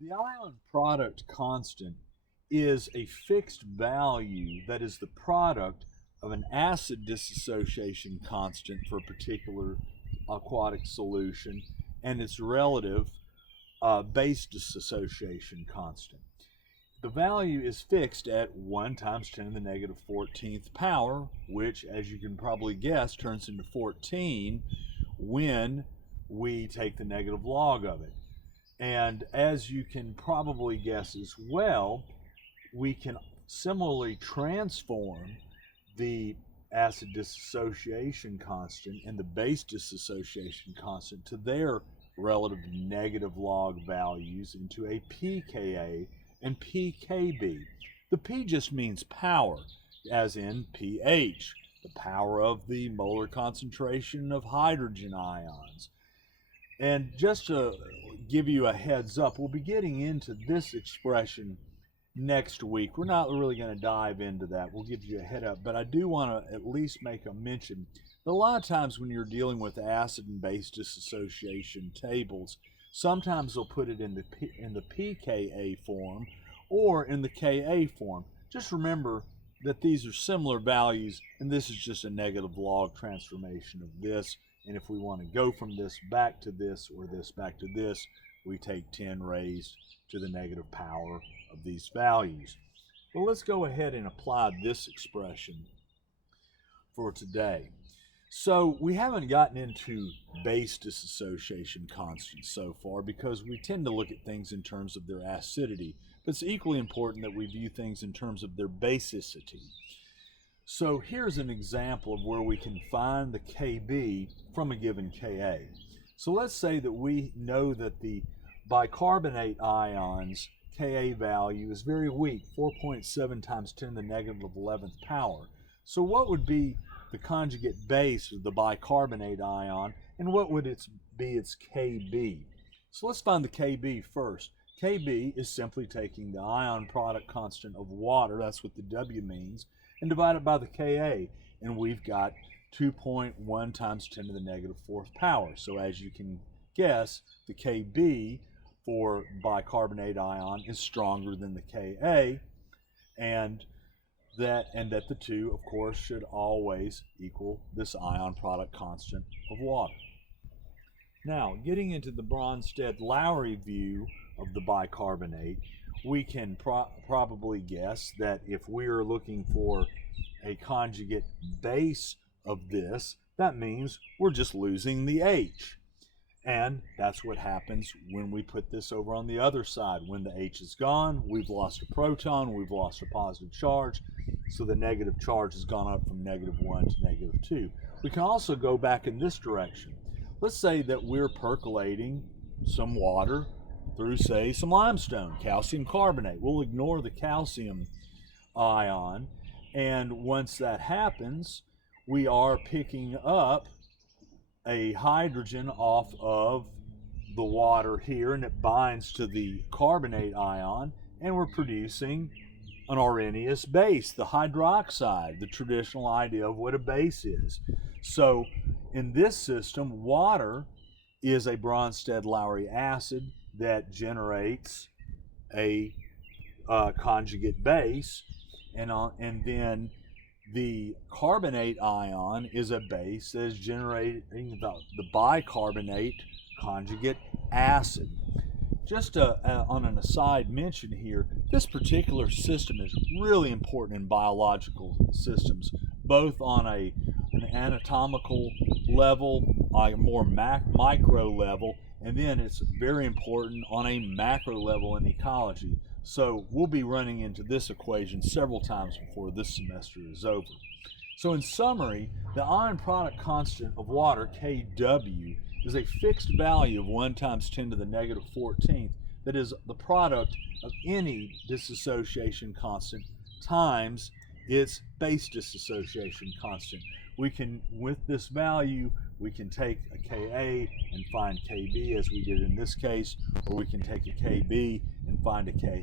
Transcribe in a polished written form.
The ion product constant is a fixed value that is the product of an acid dissociation constant for a particular aquatic solution and its relative base dissociation constant. The value is fixed at 1 times 10 to the negative 14th power, which, as you can probably guess, turns into 14 when we take the negative log of it. And as you can probably guess as well, we can similarly transform the acid dissociation constant and the base dissociation constant to their relative negative log values into a pKa and pKb. The P just means power, as in pH, the power of the molar concentration of hydrogen ions. And just to give you a heads up, we'll be getting into this expression next week. We're not really going to dive into that. We'll give you a head up, but I do want to at least make a mention that a lot of times when you're dealing with acid and base dissociation tables, sometimes they'll put it in the pKa form or in the Ka form. Just remember that these are similar values, and this is just a negative log transformation of this. And if we want to go from this back to this or this back to this, we take 10 raised to the negative power of these values. Well, let's go ahead and apply this expression for today. So we haven't gotten into base dissociation constants so far because we tend to look at things in terms of their acidity, but it's equally important that we view things in terms of their basicity. So here's an example of where we can find the Kb from a given Ka. So let's say that we know that the bicarbonate ions Ka value is very weak, 4.7 times 10 to the negative 11th power. So what would be the conjugate base of the bicarbonate ion, and what would be its Kb? So let's find the Kb first. Kb is simply taking the ion product constant of water, that's what the W means, and divide it by the Ka, and we've got 2.1 times 10 to the negative 4th power. So as you can guess, the Kb for bicarbonate ion is stronger than the Ka, and that the two, of course, should always equal this ion product constant of water. Now, getting into the Bronsted-Lowry view of the bicarbonate, we can probably guess that if we are looking for a conjugate base of this, that means we're just losing the H. And that's what happens when we put this over on the other side. When the H is gone, we've lost a proton, we've lost a positive charge, so the negative charge has gone up from -1 to -2. We can also go back in this direction. Let's say that we're percolating some water through, say, some limestone, calcium carbonate. We'll ignore the calcium ion, and once that happens, we are picking up a hydrogen off of the water here, and it binds to the carbonate ion, and we're producing an Arrhenius base, the hydroxide, the traditional idea of what a base is. So in this system, water is a Bronsted-Lowry acid that generates a conjugate base, and then the carbonate ion is a base that is generating the bicarbonate conjugate acid. Just on an aside mention here, this particular system is really important in biological systems, both on an anatomical level, a more micro level, and then it's very important on a macro level in ecology. So we'll be running into this equation several times before this semester is over. So in summary, the ion product constant of water, Kw, is a fixed value of 1 times 10 to the negative 14th that is the product of any dissociation constant times its base dissociation constant. We can, with this value, we can take a Ka and find Kb as we did in this case, or we can take a Kb and find a Ka.